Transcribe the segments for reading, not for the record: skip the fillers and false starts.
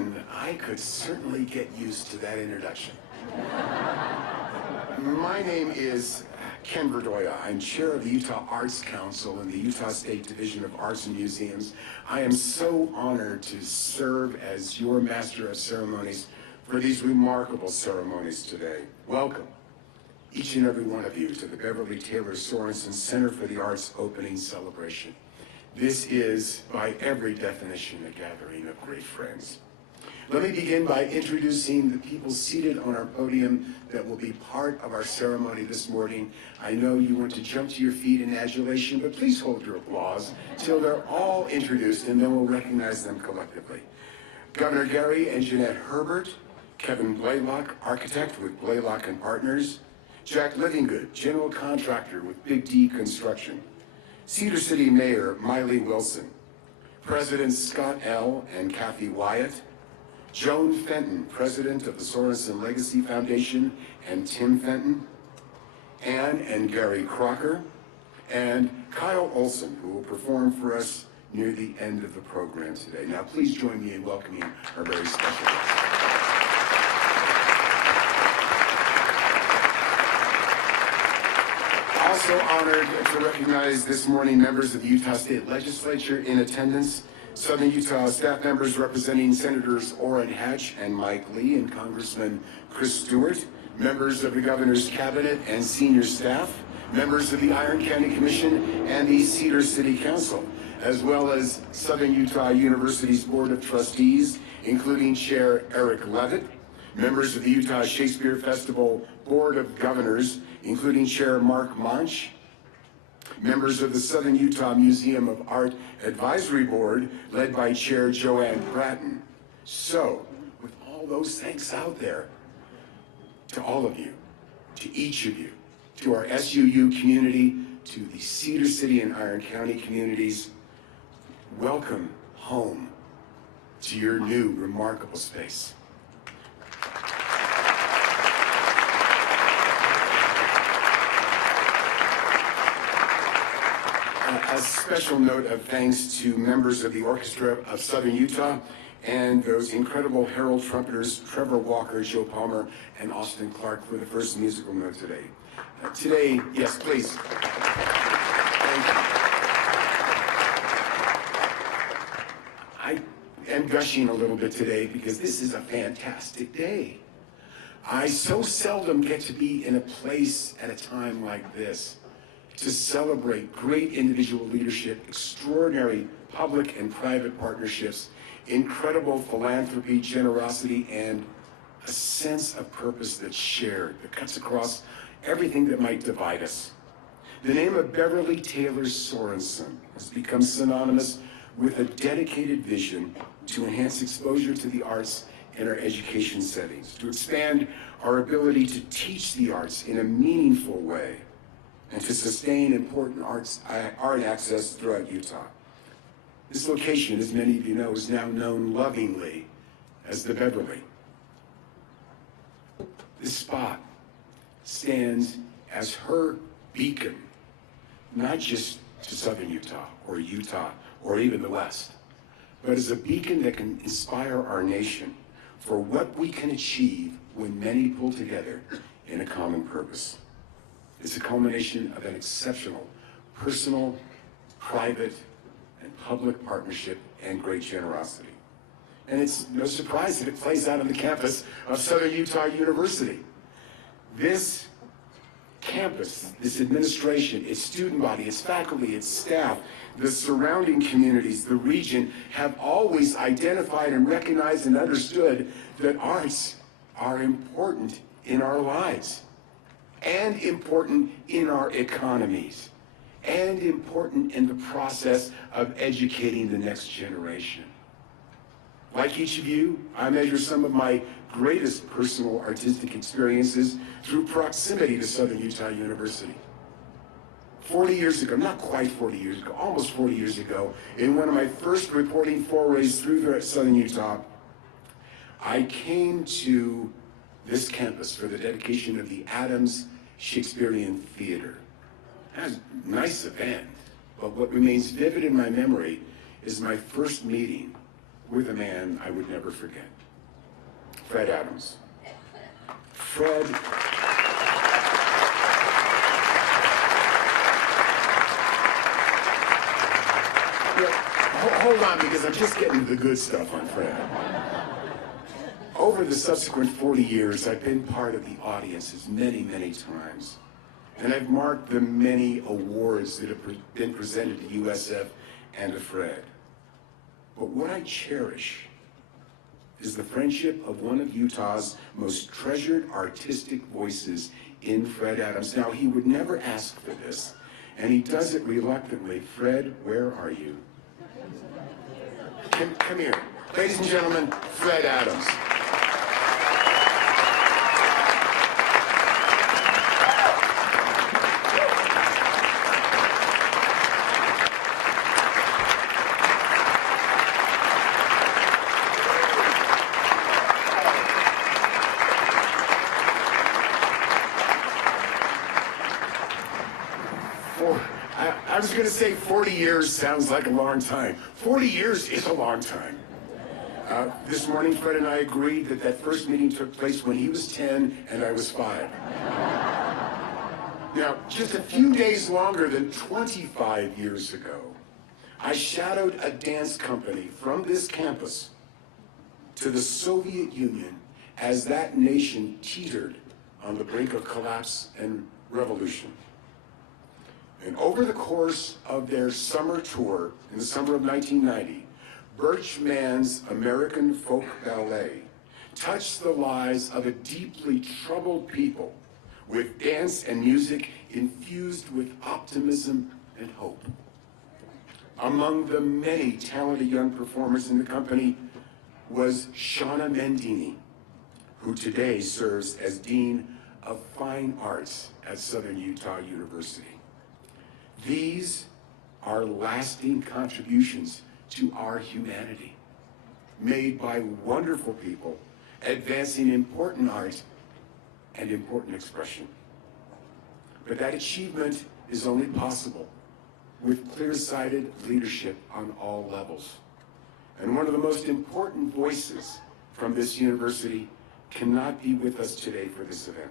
Sorenson, I could certainly get used to that introduction. My name is Ken Verdoya. I'm chair of the Utah Arts Council in the Utah State Division of Arts and Museums. I am so honored to serve as your master of ceremonies for these remarkable ceremonies today. Welcome, each and every one of you, to the Beverly Taylor Sorenson Center for the Arts opening celebration. This is, by every definition, a gathering of great friends. Let me begin by introducing the people seated on our podium that will be part of our ceremony this morning. I know you want to jump to your feet in adulation, but please hold your applause till they're all introduced, and then we'll recognize them collectively. Governor Gary and Jeanette Herbert, Kevin Blaylock, architect with Blaylock and Partners, Jack Livingood, general contractor with Big D Construction, Cedar City Mayor Miley Wilson, Presidents Scott L. and Kathy Wyatt, Joan Fenton, President of the Sorenson Legacy Foundation, and Tim Fenton, Ann and Gary Crocker, and Kyle Olson, who will perform for us near the end of the program today. Now, please join me in welcoming our very special guest. Also honored to recognize this morning members of the Utah State Legislature in attendance, Southern Utah staff members representing Senators Orrin Hatch and Mike Lee and Congressman Chris Stewart, members of the Governor's Cabinet and senior staff, members of the Iron County Commission and the Cedar City Council, as well as Southern Utah University's Board of Trustees, including Chair Eric Levitt, members of the Utah Shakespeare Festival Board of Governors, including Chair Mark Monch, members of the Southern Utah Museum of Art Advisory Board, led by Chair Joanne Bratton. So, with all those thanks out there, to all of you, to each of you, to our SUU community, to the Cedar City and Iron County communities, welcome home to your new remarkable space. A special note of thanks to members of the Orchestra of Southern Utah and those incredible herald trumpeters, Trevor Walker, Joe Palmer, and Austin Clark, for the first musical note today. Today, yes, please. Thank you. I am gushing a little bit today because this is a fantastic day. I so seldom get to be in a place at a time like this to celebrate great individual leadership, extraordinary public and private partnerships, incredible philanthropy, generosity, and a sense of purpose that's shared, that cuts across everything that might divide us. The name of Beverly Taylor Sorenson has become synonymous with a dedicated vision to enhance exposure to the arts in our education settings, to expand our ability to teach the arts in a meaningful way, and to sustain important art access throughout Utah. This location, as many of you know, is now known lovingly as the Beverly. This spot stands as her beacon, not just to Southern Utah or even the West, but as a beacon that can inspire our nation for what we can achieve when many pull together in a common purpose. It's a culmination of an exceptional personal, private, and public partnership and great generosity. And it's no surprise that it plays out on the campus of Southern Utah University. This campus, this administration, its student body, its faculty, its staff, the surrounding communities, the region, have always identified and recognized and understood that arts are important in our lives, and important in our economies, and important in the process of educating the next generation. Like each of you, I measure some of my greatest personal artistic experiences through proximity to Southern Utah University. 40 years ago, not quite 40 years ago, almost 40 years ago, in one of my first reporting forays through Southern Utah, I came to this campus for the dedication of the Adams Shakespearean Theater. That was a nice event, but what remains vivid in my memory is my first meeting with a man I would never forget, Fred Adams. Fred, hold on, because I'm just getting to the good stuff on Fred. Over the subsequent 40 years, I've been part of the audiences many, many times. And I've marked the many awards that have been presented to USF and to Fred. But what I cherish is the friendship of one of Utah's most treasured artistic voices in Fred Adams. Now, he would never ask for this, and he does it reluctantly. Fred, where are you? Come here. Ladies and gentlemen, Fred Adams. I was going to say 40 years sounds like a long time. 40 years is a long time. This morning, Fred and I agreed that that first meeting took place when he was 10 and I was 5. Now, just a few days longer than 25 years ago, I shadowed a dance company from this campus to the Soviet Union as that nation teetered on the brink of collapse and revolution. And over the course of their summer tour in the summer of 1990, Birch Mann's American Folk Ballet touched the lives of a deeply troubled people with dance and music infused with optimism and hope. Among the many talented young performers in the company was Shauna Mendini, who today serves as Dean of Fine Arts at Southern Utah University. These are lasting contributions to our humanity, made by wonderful people advancing important art and important expression. But that achievement is only possible with clear-sighted leadership on all levels. And one of the most important voices from this university cannot be with us today for this event.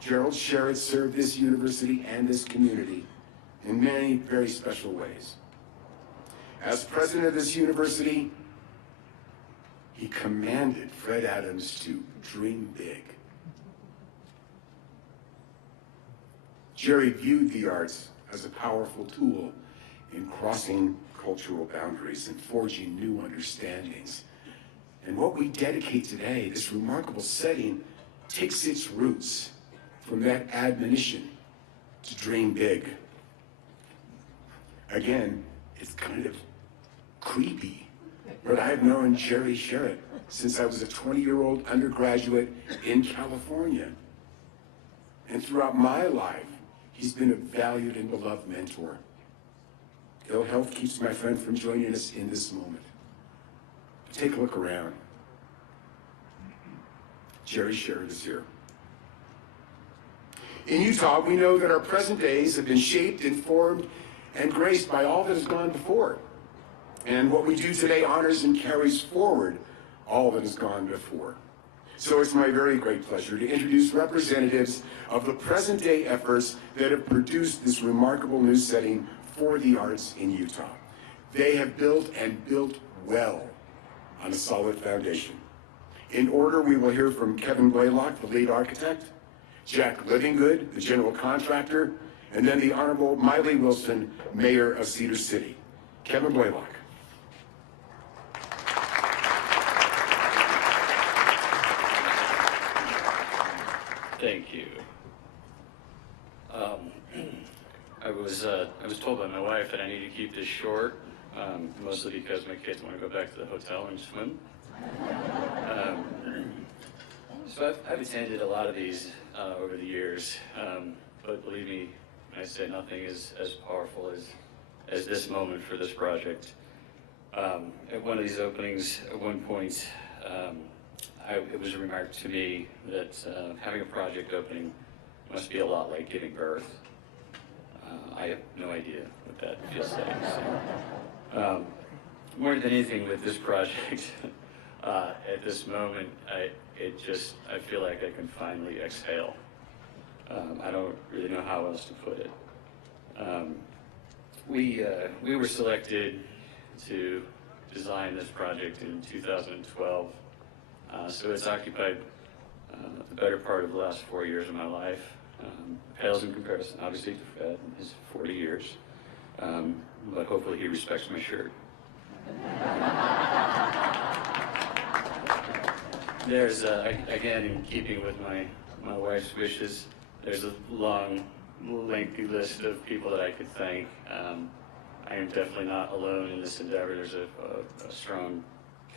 Gerald Sherritt served this university and this community in many very special ways. As president of this university, he commanded Fred Adams to dream big. Jerry viewed the arts as a powerful tool in crossing cultural boundaries and forging new understandings. And what we dedicate today, this remarkable setting, takes its roots from that admonition to dream big. Again, it's kind of creepy, but I've known Jerry Sherritt since I was a 20-year-old undergraduate in California. And throughout my life, he's been a valued and beloved mentor. Ill health keeps my friend from joining us in this moment. Take a look around. Jerry Sherritt is here. In Utah, we know that our present days have been shaped, informed, and graced by all that has gone before. And what we do today honors and carries forward all that has gone before. So it's my very great pleasure to introduce representatives of the present day efforts that have produced this remarkable new setting for the arts in Utah. They have built and built well on a solid foundation. In order, we will hear from Kevin Blaylock, the lead architect, Jack Livingood, the general contractor, and then the Honorable Miley Wilson, Mayor of Cedar City. Kevin Blaylock. Thank you. I was told by my wife that I need to keep this short, mostly because my kids want to go back to the hotel and swim. So I've attended a lot of these over the years, but believe me, I say nothing is as powerful as this moment for this project. At one of these openings, at one point, it was remarked to me that having a project opening must be a lot like giving birth. I have no idea what that feels like. So, more than anything with this project, at this moment, I feel like I can finally exhale. I don't really know how else to put it. We were selected to design this project in 2012, so it's occupied the better part of the last 4 years of my life. Pales in comparison, obviously, to Fred and his 40 years, but hopefully he respects my shirt. There's, again, in keeping with my wife's wishes, there's a long, lengthy list of people that I could thank. I am definitely not alone in this endeavor. There's a strong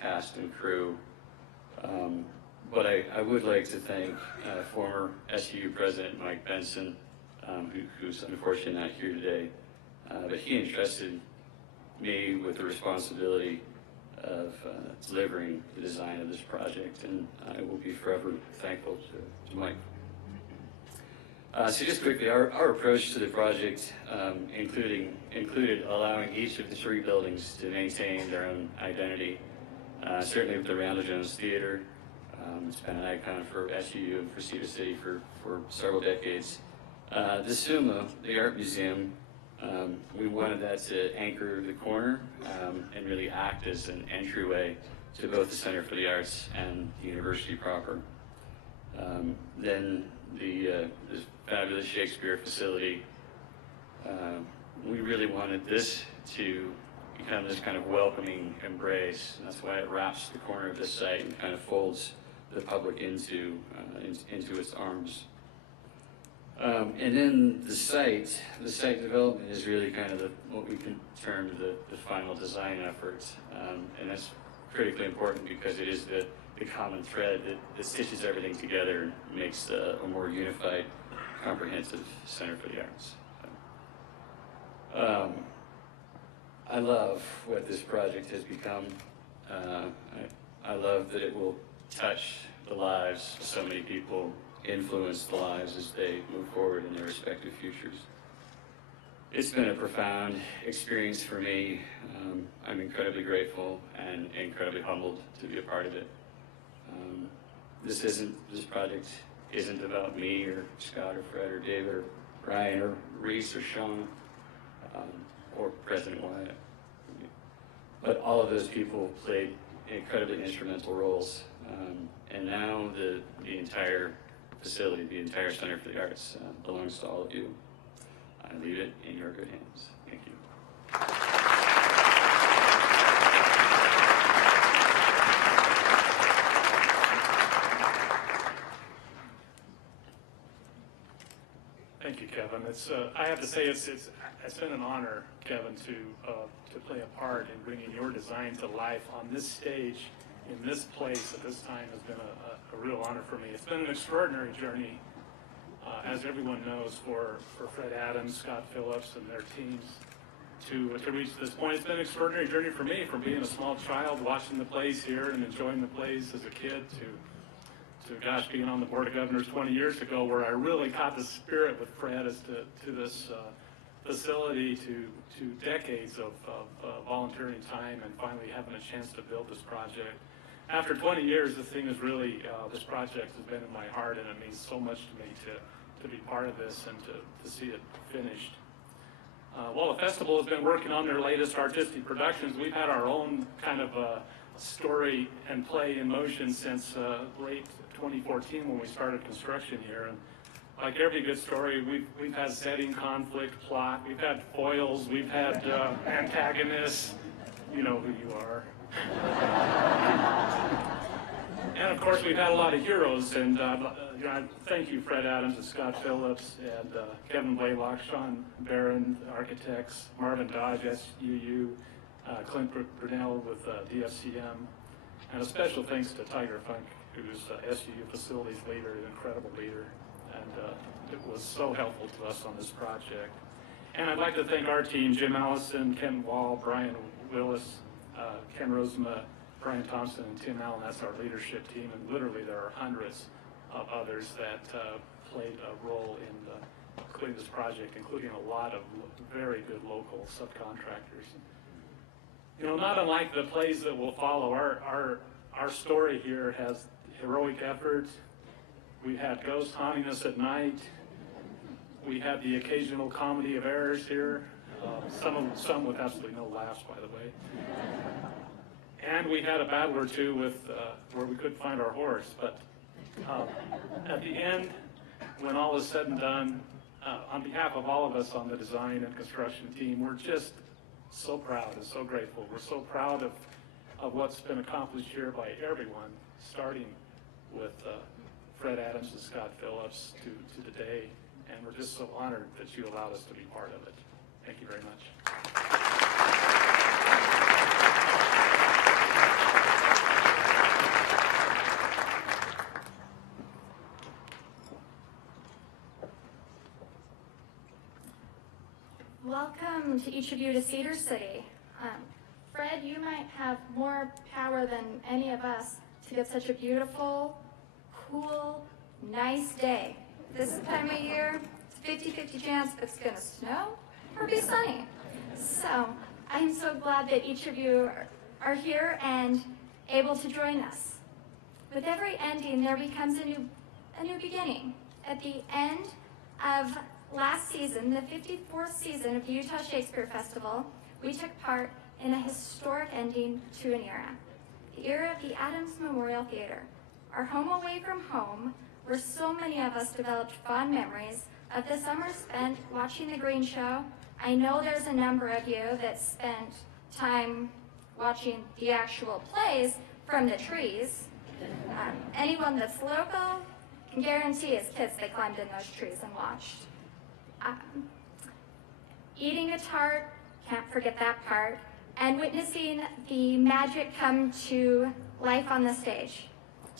cast and crew. But I would like to thank former SUU President Mike Benson, who's unfortunately not here today. But he entrusted me with the responsibility of delivering the design of this project, and I will be forever thankful to Mike. So just quickly, our approach to the project included allowing each of the 3 buildings to maintain their own identity. Certainly with the Randall Jones Theater, it's been an icon for SUU and for Cedar City for several decades. The SUMA, the art museum, we wanted that to anchor the corner and really act as an entryway to both the Center for the Arts and the university proper. Then the fabulous Shakespeare facility, we really wanted this to become this kind of welcoming embrace, and that's why it wraps the corner of this site and kind of folds the public into its arms. And then the site development is really kind of what we can term the final design effort, and that's critically important because it is the common thread that stitches everything together and makes a more unified, comprehensive Center for the Arts. I love what this project has become. I love that it will touch the lives of so many people, influence the lives as they move forward in their respective futures. It's been a profound experience for me. I'm incredibly grateful and incredibly humbled to be a part of it. This project isn't about me or Scott or Fred or David or Brian or Reese or Sean or President Wyatt. But all of those people played incredibly instrumental roles. And now the entire facility, the entire Center for the Arts belongs to all of you. I leave it in your good hands. Thank you. Thank you, Kevin. I have to say it's been an honor, Kevin, to play a part in bringing your design to life on this stage, in this place at this time has been a real honor for me. It's been an extraordinary journey, as everyone knows, for Fred Adams, Scott Phillips, and their teams to reach this point. It's been an extraordinary journey for me, from being a small child watching the plays here and enjoying the plays as a kid to gosh, being on the Board of Governors 20 years ago, where I really caught the spirit with Fred as to this facility, to decades of volunteering time, and finally having a chance to build this project. After 20 years, this thing is really, this project has been in my heart, and it means so much to me to be part of this and to see it finished. While the festival has been working on their latest artistic productions, we've had our own kind of story and play in motion since late 2014 when we started construction here. And like every good story, we've had setting, conflict, plot, we've had foils, we've had antagonists, you know who you are. And of course, we've had a lot of heroes, and thank you, Fred Adams and Scott Phillips, and Kevin Blaylock, Sean Barron, architects, Marvin Dodge, SUU, Clint Brunell with DFCM, and a special thanks to Tiger Funk, who's SUU facilities leader, an incredible leader, and it was so helpful to us on this project. And I'd like to thank our team, Jim Allison, Ken Wall, Brian Willis, Ken Rosema, Brian Thompson, and Tim Allen. That's our leadership team, and literally there are hundreds of others that played a role in completing this project, including a lot of very good local subcontractors. You know, not unlike the plays that will follow, our story here has heroic effort. We had ghosts haunting us at night. We had the occasional comedy of errors here, some with absolutely no laughs, by the way. And we had a battle or two with where we couldn't find our horse. But at the end, when all is said and done, on behalf of all of us on the design and construction team, we're just so proud and so grateful. We're so proud of what's been accomplished here by everyone, starting with Fred Adams and Scott Phillips to today. And we're just so honored that you allowed us to be part of it. Thank you very much. Welcome to each of you to Cedar City. Fred, you might have more power than any of us to get such a beautiful, cool, nice day. This time of year, it's 50-50 chance if it's gonna snow or be sunny. So I'm so glad that each of you are here and able to join us. With every ending, there becomes a new beginning. At the end of last season, the 54th season of the Utah Shakespeare Festival, we took part in a historic ending to an era. The era of the Adams Memorial Theater, our home away from home, where so many of us developed fond memories of the summer spent watching the Green Show. I know there's a number of you that spent time watching the actual plays from the trees. Anyone that's local can guarantee as kids they climbed in those trees and watched. Eating a tart, can't forget that part, and witnessing the magic come to life on the stage.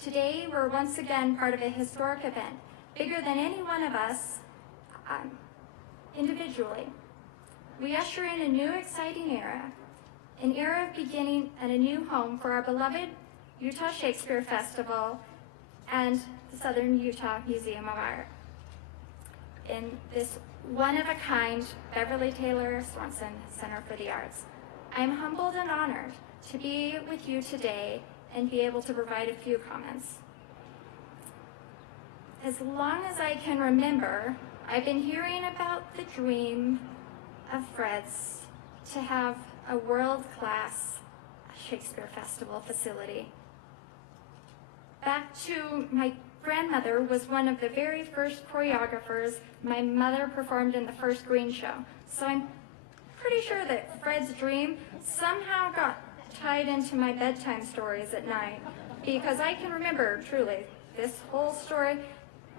Today, we're once again part of a historic event, bigger than any one of us individually. We usher in a new exciting era, an era of beginning and a new home for our beloved Utah Shakespeare Festival and the Southern Utah Museum of Art. In this one-of-a-kind Beverly Taylor Sorenson Center for the Arts, I'm humbled and honored to be with you today and be able to provide a few comments. As long as I can remember, I've been hearing about the dream of Fred's to have a world-class Shakespeare Festival facility. Back to my grandmother was one of the very first choreographers my mother performed in the first Green Show. So I'm pretty sure that Fred's dream somehow got tied into my bedtime stories at night, because I can remember truly this whole story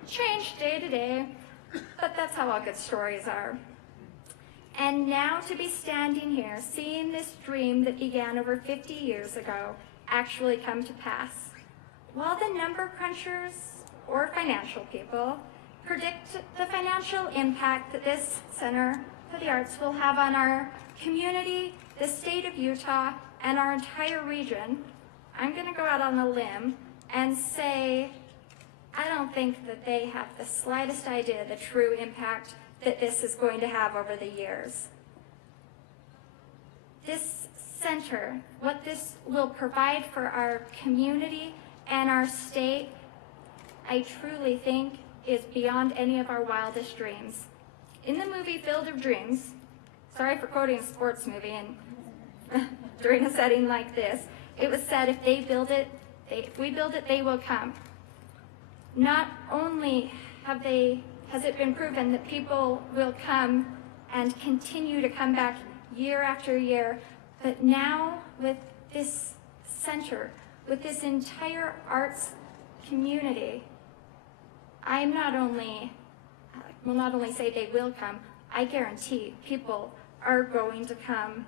changed day to day, but that's how all good stories are. And now to be standing here, seeing this dream that began over 50 years ago actually come to pass. While the number crunchers or financial people predict the financial impact that this Center for the Arts will have on our community, the state of Utah, and our entire region, I'm going to go out on a limb and say I don't think that they have the slightest idea the true impact that this is going to have over the years. This center, what this will provide for our community and our state, I truly think is beyond any of our wildest dreams. In the movie Field of Dreams, sorry for quoting a sports movie and during a setting like this, it was said if we build it, they will come. Not only has it been proven that people will come and continue to come back year after year, but now with this center, with this entire arts community, I will not only say they will come, I guarantee people are going to come.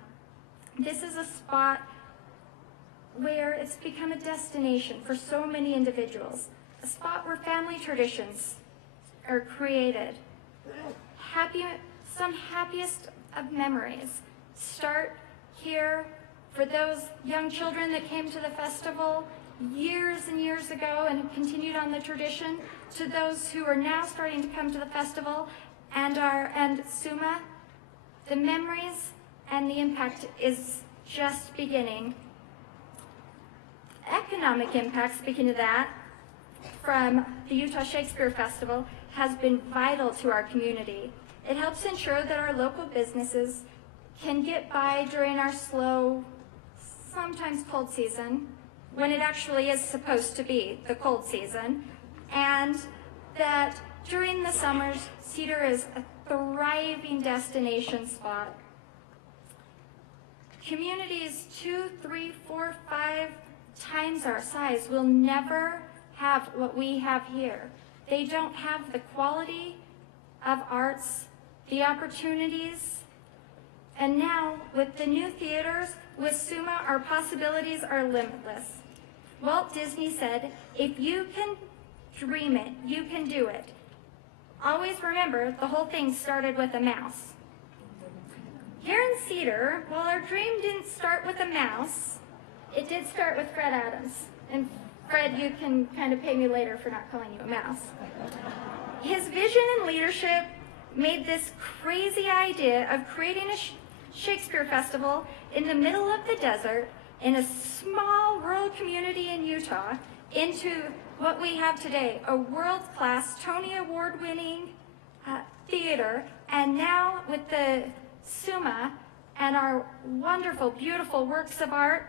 This is a spot where it's become a destination for so many individuals, a spot where family traditions are created. Some happiest of memories start here for those young children that came to the festival years and years ago and continued on the tradition, to those who are now starting to come to the festival and SUMA. The memories and the impact is just beginning. Economic impact, speaking of that, from the Utah Shakespeare Festival has been vital to our community. It helps ensure that our local businesses can get by during our slow, sometimes cold season, when it actually is supposed to be the cold season, and that during the summers, Cedar is a thriving destination spot. Communities 2, 3, 4, 5 times our size will never have what we have here. They don't have the quality of arts, the opportunities, and now with the new theaters, with SUMA, our possibilities are limitless. Walt Disney said, if you can dream it, you can do it. Always remember, the whole thing started with a mouse. Here in Cedar, while our dream didn't start with a mouse, it did start with Fred Adams. And Fred, you can kind of pay me later for not calling you a mouse. His vision and leadership made this crazy idea of creating a Shakespeare Festival in the middle of the desert in a small rural community in Utah into what we have today, a world-class Tony Award-winning theater, and now with the SUMA and our wonderful, beautiful works of art,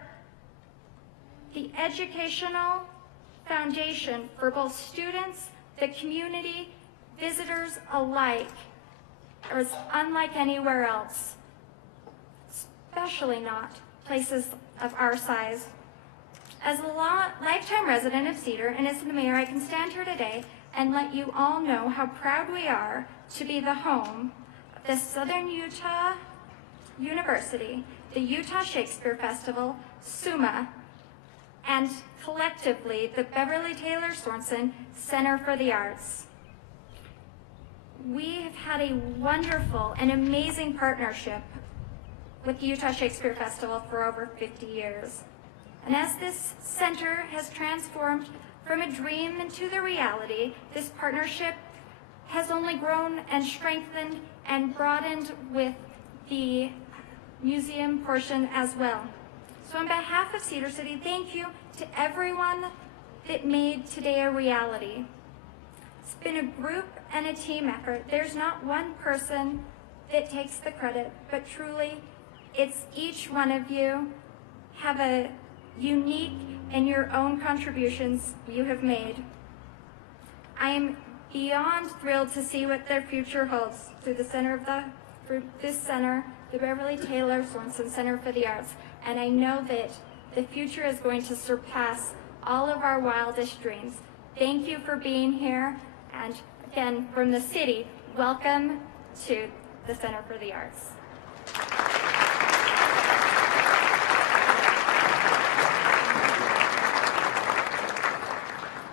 the educational foundation for both students, the community, visitors alike, is unlike anywhere else, especially not places of our size. As a lifetime resident of Cedar and as the mayor, I can stand here today and let you all know how proud we are to be the home of the Southern Utah University, the Utah Shakespeare Festival, SUMA, and collectively the Beverly Taylor Sorenson Center for the Arts. We have had a wonderful and amazing partnership with the Utah Shakespeare Festival for over 50 years. And as this center has transformed from a dream into the reality, this partnership has only grown and strengthened and broadened with the museum portion as well. So on behalf of Cedar City, thank you to everyone that made today a reality. It's been a group and a team effort. There's not one person that takes the credit, but truly, it's each one of you have a unique and your own contributions you have made. I am beyond thrilled to see what their future holds through this center, the Beverly Taylor Sorenson Center for the Arts, and I know that the future is going to surpass all of our wildest dreams. Thank you for being here, and again, from the city, welcome to the Center for the Arts.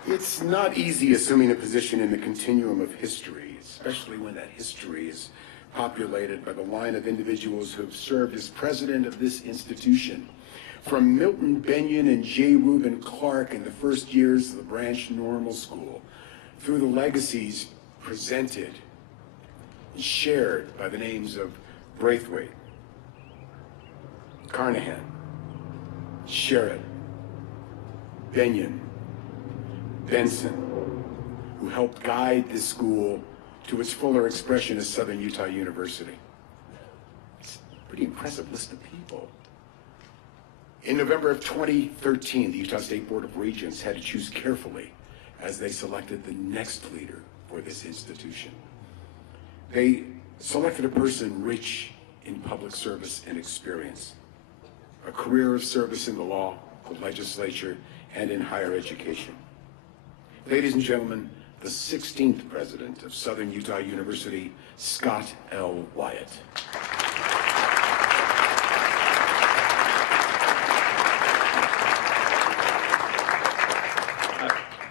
It's not easy assuming a position in the continuum of history, especially when that history is populated by the line of individuals who have served as president of this institution. From Milton Benyon and J. Reuben Clark in the first years of the Branch Normal School, through the legacies presented and shared by the names of Braithwaite, Carnahan, Sherritt, Benyon, Benson, who helped guide this school to its fuller expression as Southern Utah University. It's a pretty impressive list of people. In November of 2013, the Utah State Board of Regents had to choose carefully as they selected the next leader for this institution. They selected a person rich in public service and experience, a career of service in the law, the legislature, and in higher education. Ladies and gentlemen, the 16th president of Southern Utah University, Scott L. Wyatt.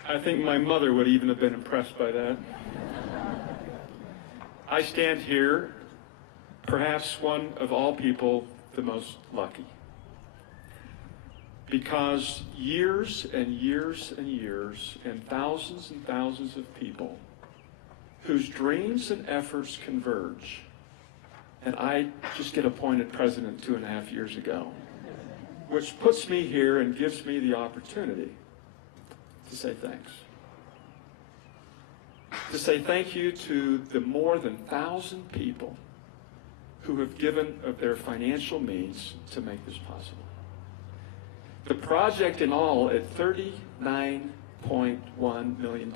I think my mother would even have been impressed by that. I stand here, perhaps one of all people, the most lucky. Because years and years and years and thousands of people whose dreams and efforts converge, and I just get appointed president 2.5 years ago. which puts me here and gives me the opportunity to say thanks. To say thank you to the more than 1,000 people who have given of their financial means to make this possible. The project in all, at $39.1 million,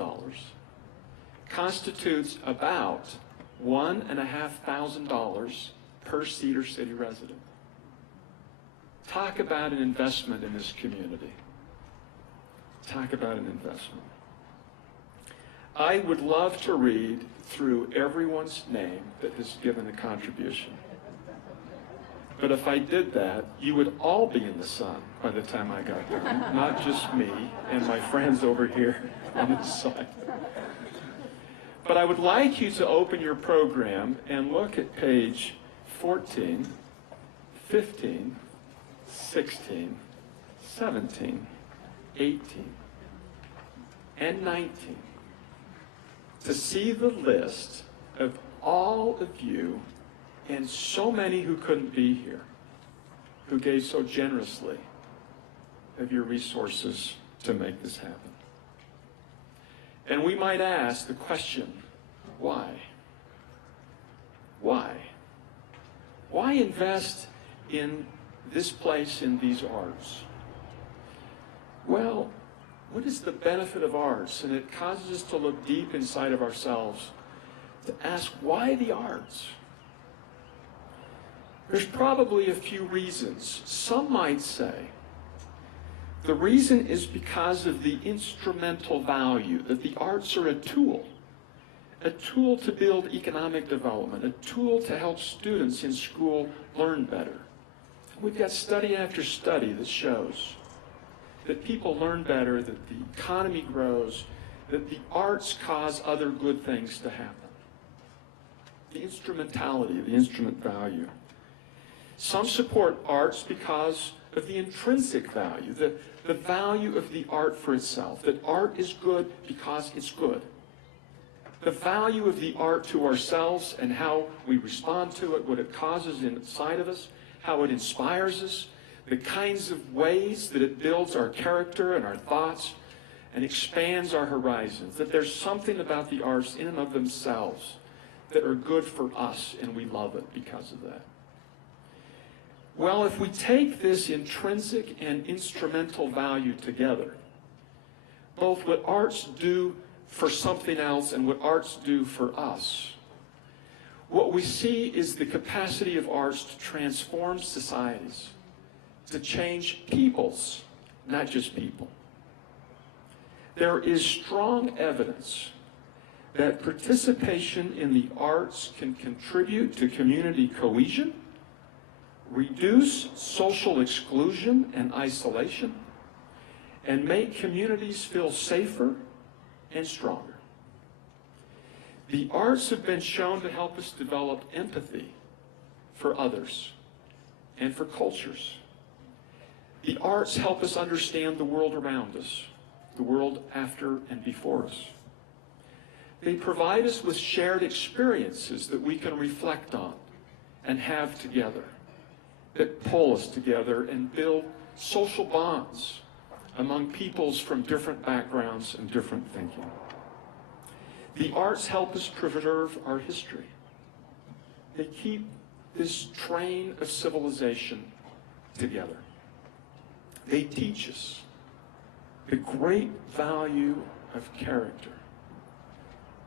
constitutes about $1,500 per Cedar City resident. Talk about an investment in this community. Talk about an investment. I would love to read through everyone's name that has given a contribution. But if I did that, you would all be in the sun by the time I got there, not just me and my friends over here on this side. But I would like you to open your program and look at page 14, 15, 16, 17, 18, and 19 to see the list of all of you and so many who couldn't be here, who gave so generously of your resources to make this happen. And we might ask the question, why? Why? Why invest in this place, in these arts? Well, what is the benefit of arts? And it causes us to look deep inside of ourselves to ask, why the arts? There's probably a few reasons. Some might say the reason is because of the instrumental value, that the arts are a tool to build economic development, a tool to help students in school learn better. We've got study after study that shows that people learn better, that the economy grows, that the arts cause other good things to happen. The instrumentality, the instrument value. Some support arts because of the intrinsic value, the value of the art for itself, that art is good because it's good. The value of the art to ourselves and how we respond to it, what it causes inside of us, how it inspires us, the kinds of ways that it builds our character and our thoughts and expands our horizons, that there's something about the arts in and of themselves that are good for us and we love it because of that. Well, if we take this intrinsic and instrumental value together, both what arts do for something else and what arts do for us, what we see is the capacity of arts to transform societies, to change peoples, not just people. There is strong evidence that participation in the arts can contribute to community cohesion, reduce social exclusion and isolation, and make communities feel safer and stronger. The arts have been shown to help us develop empathy for others and for cultures. The arts help us understand the world around us, the world after and before us. They provide us with shared experiences that we can reflect on and have together, that pull us together and build social bonds among peoples from different backgrounds and different thinking. The arts help us preserve our history. They keep this train of civilization together. They teach us the great value of character,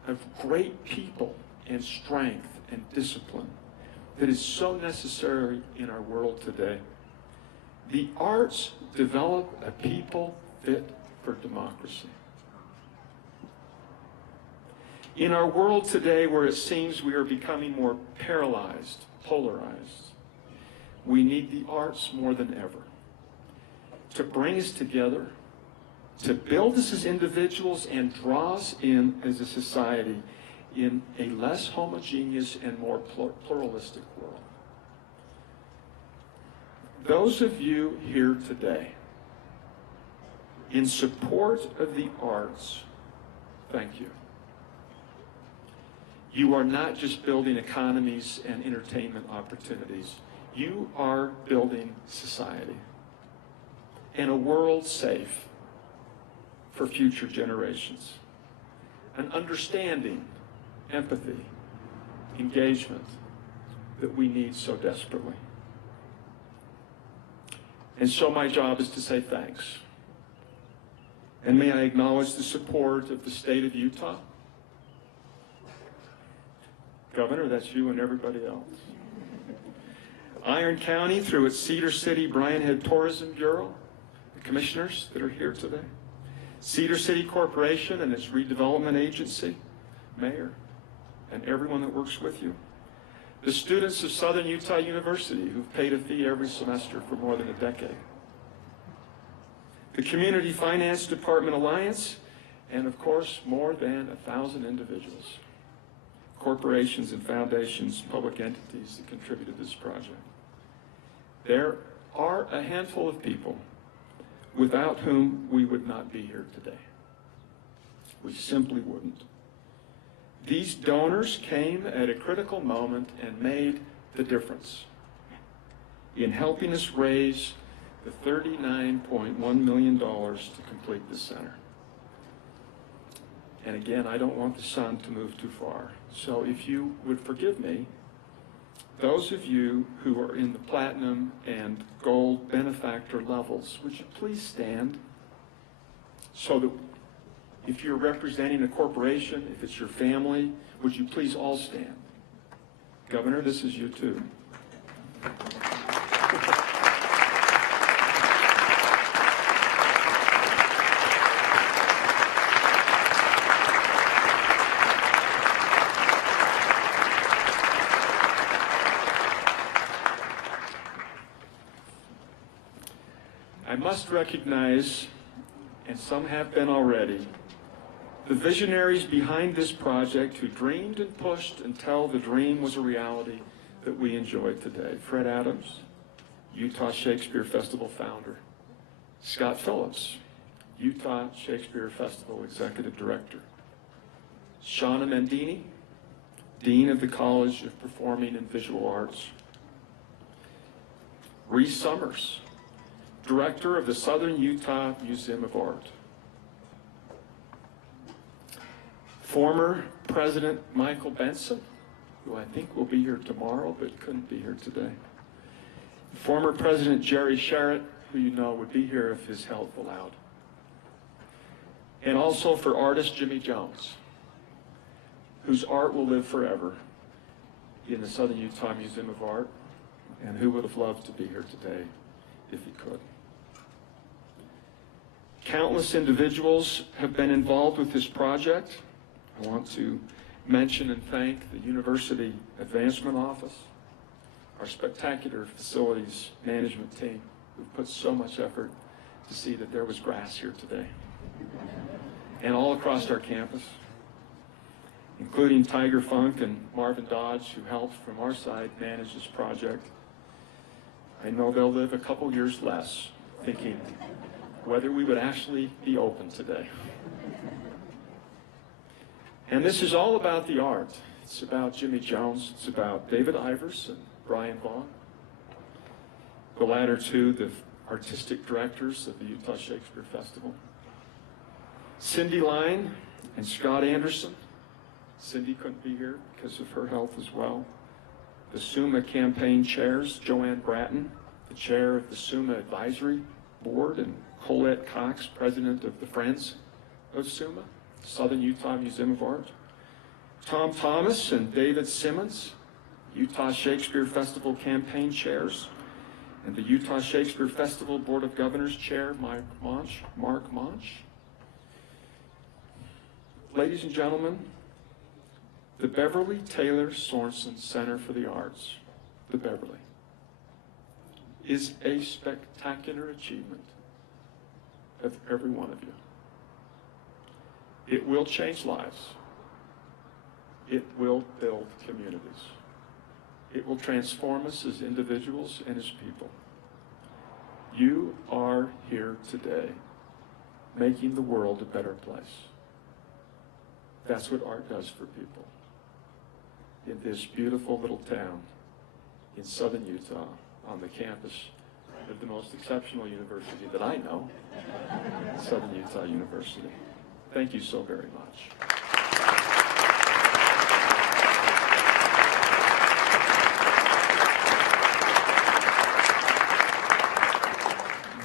of great people and strength and discipline that is so necessary in our world today. The arts develop a people fit for democracy. In our world today, where it seems we are becoming more paralyzed, polarized, we need the arts more than ever to bring us together, to build us as individuals and draw us in as a society in a less homogeneous and more pluralistic world. Those of you here today in support of the arts, thank you. You are not just building economies and entertainment opportunities. You are building society. and a world safe for future generations. An understanding, empathy, engagement that we need so desperately. And so my job is to say thanks. And may I acknowledge the support of the state of Utah? Governor, that's you and everybody else. Iron County, through its Cedar City Bryan Head Tourism Bureau, the commissioners that are here today. Cedar City Corporation and its redevelopment agency, mayor, and everyone that works with you. The students of Southern Utah University who've paid a fee every semester for more than a decade. The Community Finance Department Alliance, and of course, more than 1,000 individuals, corporations and foundations, public entities that contributed to this project. There are a handful of people without whom we would not be here today. We simply wouldn't. These donors came at a critical moment and made the difference in helping us raise the $39.1 million to complete this center. And again, I don't want the sun to move too far. So if you would forgive me, those of you who are in the platinum and gold benefactor levels, would you please stand so that if you're representing a corporation, if it's your family, would you please all stand? Governor, this is you too. I must recognize, and some have been already, the visionaries behind this project who dreamed and pushed until the dream was a reality that we enjoy today. Fred Adams, Utah Shakespeare Festival founder. Scott Phillips, Utah Shakespeare Festival Executive Director. Shauna Mendini, Dean of the College of Performing and Visual Arts. Reese Summers, Director of the Southern Utah Museum of Art. Former President Michael Benson, who I think will be here tomorrow but couldn't be here today. Former President Jerry Sherritt, who you know would be here if his health allowed. And also for artist Jimmy Jones, whose art will live forever in the Southern Utah Museum of Art, and who would have loved to be here today if he could. Countless individuals have been involved with this project. I want to mention and thank the University Advancement Office, our spectacular facilities management team, who put so much effort to see that there was grass here today, and all across our campus, including Tiger Funk and Marvin Dodge, who helped from our side manage this project. I know they'll live a couple years less thinking whether we would actually be open today. And this is all about the art. It's about Jimmy Jones. It's about David Ivers and Brian Vaughn, the latter two, the artistic directors of the Utah Shakespeare Festival. Cindy Line and Scott Anderson. Cindy couldn't be here because of her health as well. The SUMA campaign chairs, Joanne Bratton, the chair of the SUMA Advisory Board, and Colette Cox, president of the Friends of SUMA, Southern Utah Museum of Art. Tom Thomas and David Simmons, Utah Shakespeare Festival campaign chairs, and the Utah Shakespeare Festival Board of Governors chair, Mark Monch. Ladies and gentlemen, the Beverly Taylor Sorenson Center for the Arts, the Beverly, is a spectacular achievement of every one of you. It will change lives. It will build communities. It will transform us as individuals and as people. You are here today making the world a better place. That's what art does for people. In this beautiful little town in southern Utah, on the campus of the most exceptional university that I know, Southern Utah University. Thank you so very much.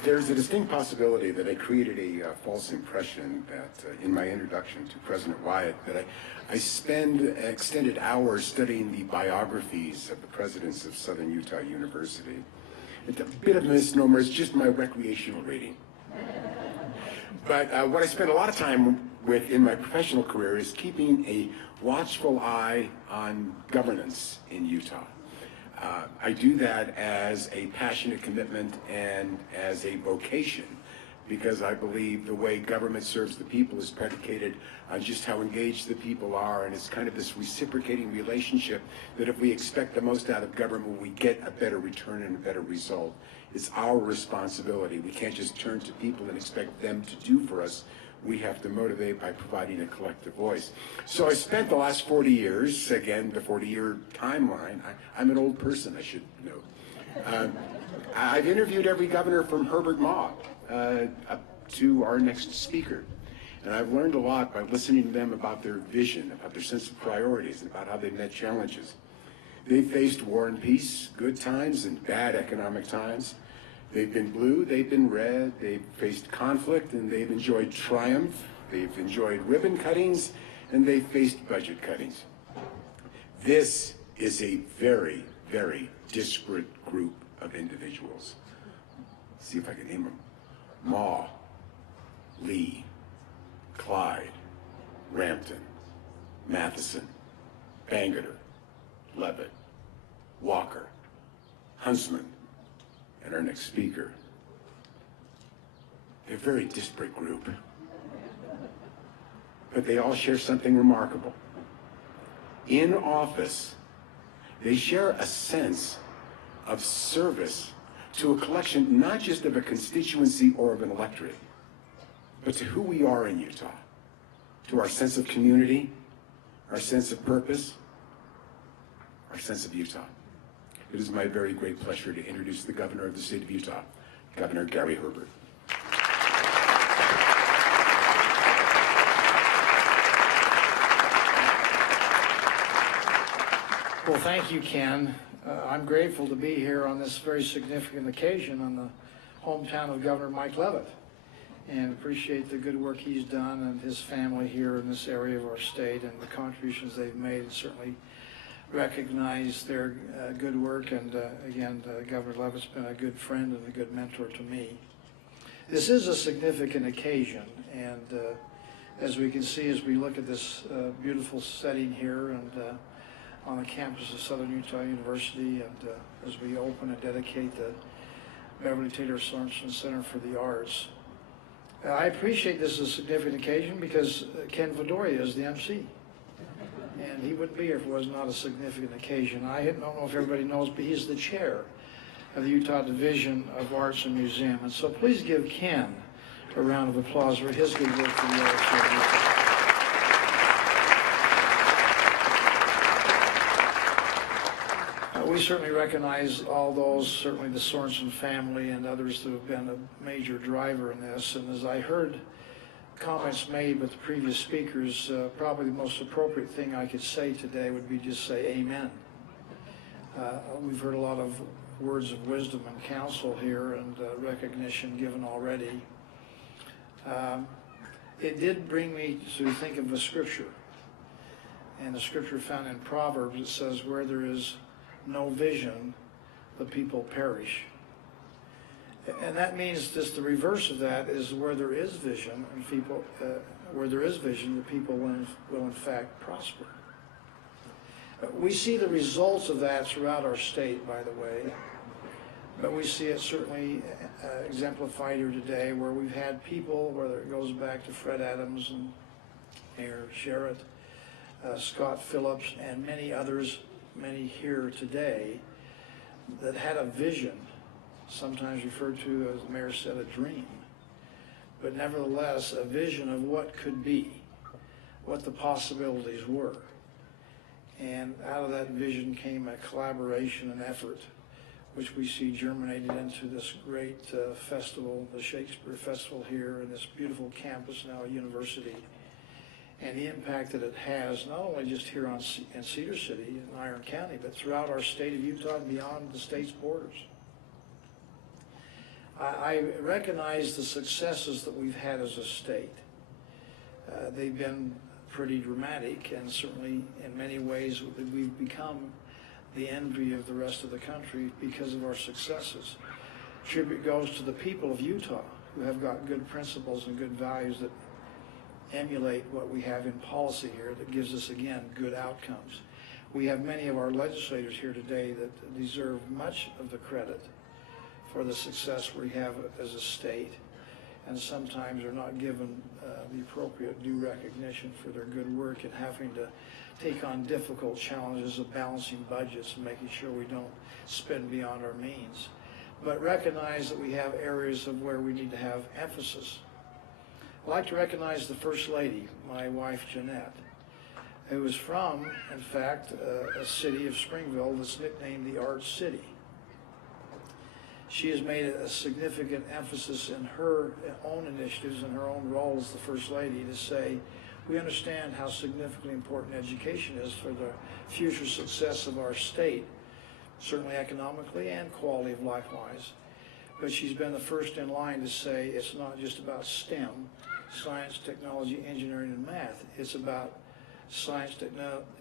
There's a distinct possibility that I created a false impression that in my introduction to President Wyatt, that I spend extended hours studying the biographies of the presidents of Southern Utah University. It's a bit of a misnomer, it's just my recreational reading. But what I spend a lot of time with in my professional career is keeping a watchful eye on governance in Utah. I do that as a passionate commitment and as a vocation, because I believe the way government serves the people is predicated on just how engaged the people are, and it's kind of this reciprocating relationship that if we expect the most out of government, we get a better return and a better result. It's our responsibility. We can't just turn to people and expect them to do for us. We have to motivate by providing a collective voice. So I spent the last 40 years, again, the 40-year timeline. I'm an old person, I should note. I've interviewed every governor from Herbert Maw up to our next speaker. And I've learned a lot by listening to them about their vision, about their sense of priorities, and about how they've met challenges. They've faced war and peace, good times and bad economic times. They've been blue, they've been red, they've faced conflict, and they've enjoyed triumph. They've enjoyed ribbon cuttings, and they've faced budget cuttings. This is a very, very disparate group of individuals. Let's see if I can name them. Maw, Lee, Clyde, Rampton, Matheson, Bangerter, Levitt, Walker, Huntsman, and our next speaker. They're a very disparate group, but they all share something remarkable. In office, they share a sense of service to a collection not just of a constituency or of an electorate, but to who we are in Utah, to our sense of community, our sense of purpose, our sense of Utah. It is my very great pleasure to introduce the governor of the state of Utah, Governor Gary Herbert. Well, thank you, Ken. I'm grateful to be here on this very significant occasion on the hometown of Governor Mike Levitt, and appreciate the good work he's done and his family here in this area of our state and the contributions they've made, and certainly recognize their good work. And again, Governor Levitt's been a good friend and a good mentor to me. This is a significant occasion, and as we can see as we look at this beautiful setting here and on the campus of Southern Utah University, and as we open and dedicate the Beverly Taylor Sorenson Center for the Arts, I appreciate this as a significant occasion because Ken Vidoria is the MC. And he wouldn't be here if it was not a significant occasion. I don't know if everybody knows, but he's the chair of the Utah Division of Arts and Museum. And so please give Ken a round of applause for his good work for the arts. We certainly recognize all those, certainly the Sorenson family and others that have been a major driver in this. And as I heard comments made with the previous speakers, probably the most appropriate thing I could say today would be just say amen. We've heard a lot of words of wisdom and counsel here and recognition given already. It did bring me to think of a scripture, and a scripture found in Proverbs. It says, where there is no vision, the people perish. And that means just the reverse of that is where there is vision, and people, where there is vision, the people will in fact prosper. We see the results of that throughout our state, by the way, but we see it certainly exemplified here today, where we've had people, whether it goes back to Fred Adams and Mayor Sherritt, Scott Phillips, and many others, many here today, that had a vision, sometimes referred to, as the mayor said, a dream, but nevertheless a vision of what could be, what the possibilities were. And out of that vision came a collaboration and effort which we see germinated into this great festival, the Shakespeare Festival here, and this beautiful campus now, a university, and the impact that it has, not only just here in Cedar City, in Iron County, but throughout our state of Utah and beyond the state's borders. I recognize the successes that we've had as a state. They've been pretty dramatic, and certainly in many ways we've become the envy of the rest of the country because of our successes. Tribute goes to the people of Utah, who have got good principles and good values that emulate what we have in policy here that gives us, again, good outcomes. We have many of our legislators here today that deserve much of the credit for the success we have as a state, and sometimes are not given the appropriate due recognition for their good work in having to take on difficult challenges of balancing budgets and making sure we don't spend beyond our means. But recognize that we have areas of where we need to have emphasis. I'd like to recognize the First Lady, my wife Jeanette, who is from, in fact, a city of Springville that's nicknamed the Art City. She has made a significant emphasis in her own initiatives and her own role as the First Lady to say, we understand how significantly important education is for the future success of our state, certainly economically and quality of life wise. But she's been the first in line to say it's not just about STEM, science, technology, engineering, and math. It's about science,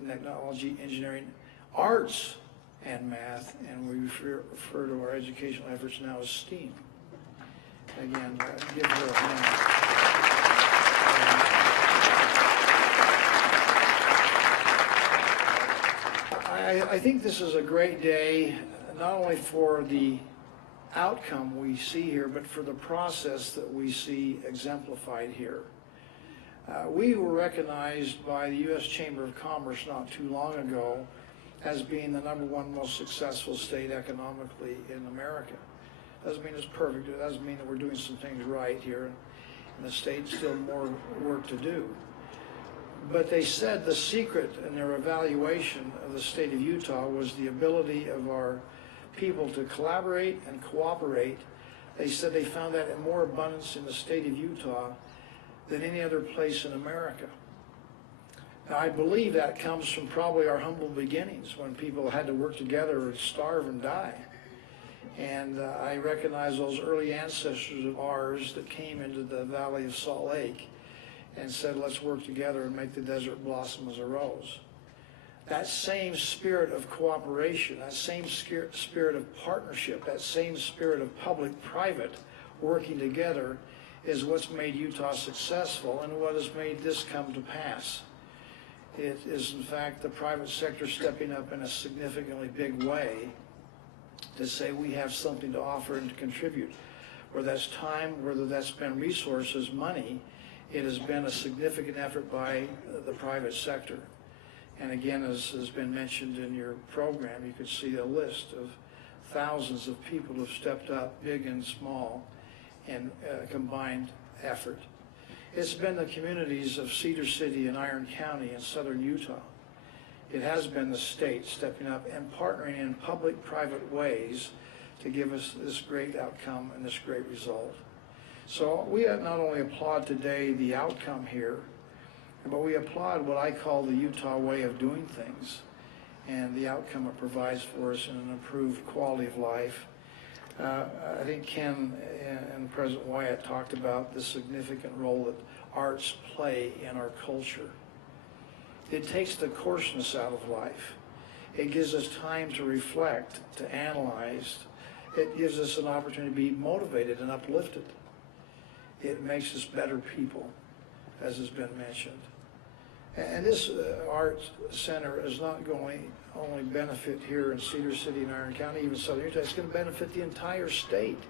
technology, engineering, arts, and math, and we refer to our educational efforts now as STEAM. Again, give her a hand. I think this is a great day, not only for the outcome we see here, but for the process that we see exemplified here. We were recognized by the U.S. Chamber of Commerce not too long ago as being the #1 most successful state economically in America. Doesn't mean it's perfect. It doesn't mean that we're doing some things right here, and the state's still more work to do. But they said the secret in their evaluation of the state of Utah was the ability of our people to collaborate and cooperate. They said they found that in more abundance in the state of Utah than any other place in America. Now, I believe that comes from probably our humble beginnings when people had to work together or starve and die. And I recognize those early ancestors of ours that came into the Valley of Salt Lake and said, let's work together and make the desert blossom as a rose. That same spirit of cooperation, that same spirit of partnership, that same spirit of public-private working together is what's made Utah successful and what has made this come to pass. It is, in fact, the private sector stepping up in a significantly big way to say we have something to offer and to contribute. Whether that's time, whether that's been resources, money, it has been a significant effort by the private sector. And again, as has been mentioned in your program, you can see a list of thousands of people who have stepped up, big and small, in combined effort. It's been the communities of Cedar City and Iron County in southern Utah. It has been the state stepping up and partnering in public-private ways to give us this great outcome and this great result. So we not only applaud today the outcome here, but we applaud what I call the Utah way of doing things and the outcome it provides for us in an improved quality of life. I think Ken and President Wyatt talked about the significant role that arts play in our culture. It takes the coarseness out of life. It gives us time to reflect, to analyze. It gives us an opportunity to be motivated and uplifted. It makes us better people, as has been mentioned. And this art center is not going to only benefit here in Cedar City and Iron County, even southern Utah. It's going to benefit the entire state.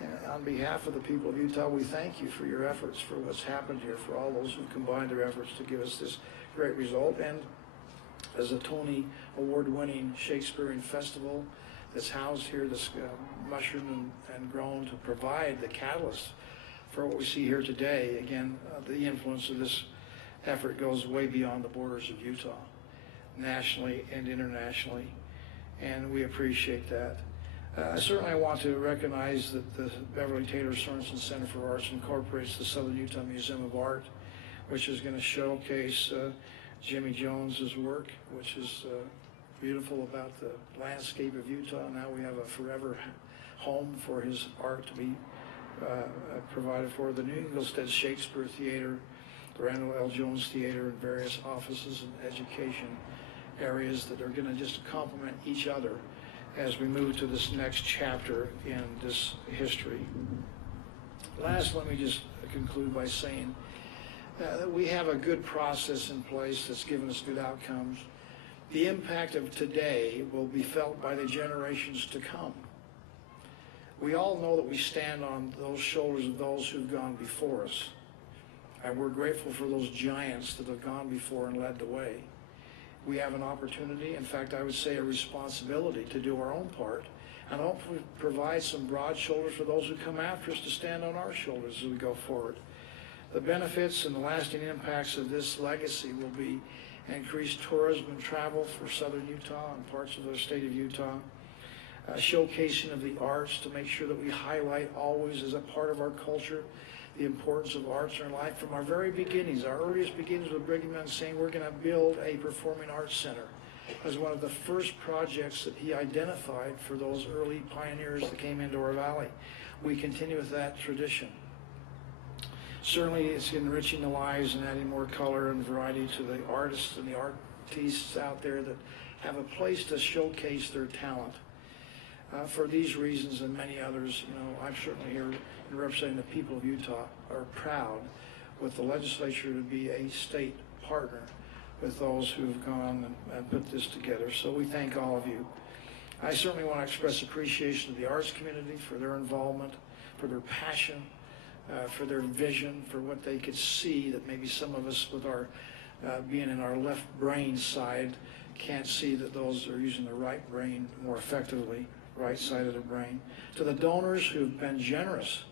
And on behalf of the people of Utah, we thank you for your efforts, for what's happened here, for all those who've combined their efforts to give us this great result. And as a Tony Award-winning Shakespearean festival that's housed here, that's mushroomed and grown to provide the catalyst for what we see here today, again, the influence of this effort goes way beyond the borders of Utah, nationally and internationally, and we appreciate that. Certainly I want to recognize that the Beverly Taylor Sorenson Center for Arts incorporates the Southern Utah Museum of Art, which is going to showcase Jimmy Jones's work, which is beautiful about the landscape of Utah. Now we have a forever home for his art to be provided for. The New Ingolstadt Shakespeare Theater, the Randall L. Jones Theater, and various offices and education areas that are going to just complement each other as we move to this next chapter in this history. Last, let me just conclude by saying that we have a good process in place that's given us good outcomes. The impact of today will be felt by the generations to come. We all know that we stand on those shoulders of those who've gone before us, and we're grateful for those giants that have gone before and led the way. We have an opportunity, in fact, I would say a responsibility to do our own part and hopefully provide some broad shoulders for those who come after us to stand on our shoulders as we go forward. The benefits and the lasting impacts of this legacy will be increased tourism and travel for southern Utah and parts of the state of Utah, showcasing of the arts to make sure that we highlight always as a part of our culture the importance of arts in our life. From our very beginnings, our earliest beginnings with Brigham Young saying we're going to build a performing arts center as one of the first projects that he identified for those early pioneers that came into our valley. We continue with that tradition. Certainly it's enriching the lives and adding more color and variety to the artists and the artistes out there that have a place to showcase their talent. For these reasons and many others, I'm certainly here representing the people of Utah, are proud with the legislature to be a state partner with those who have gone and put this together. So we thank all of you. I certainly want to express appreciation to the arts community for their involvement, for their passion, for their vision, for what they could see that maybe some of us with our being in our left brain side can't see, that those are using the right brain more effectively, right side of the brain. To the donors who've been generous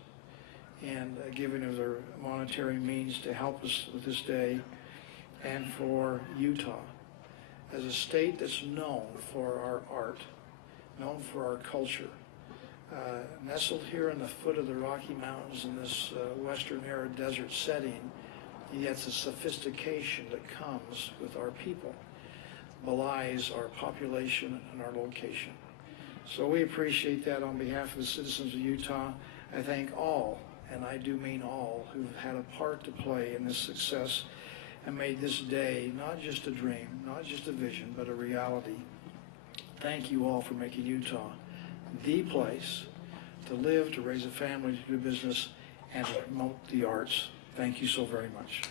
in giving of their monetary means to help us with this day, and for Utah as a state that's known for our art, known for our culture, nestled here in the foot of the Rocky Mountains in this western arid desert setting, yet the sophistication that comes with our people belies our population and our location. So we appreciate that on behalf of the citizens of Utah. I thank all, and I do mean all, who've had a part to play in this success and made this day not just a dream, not just a vision, but a reality. Thank you all for making Utah the place to live, to raise a family, to do business, and to promote the arts. Thank you so very much.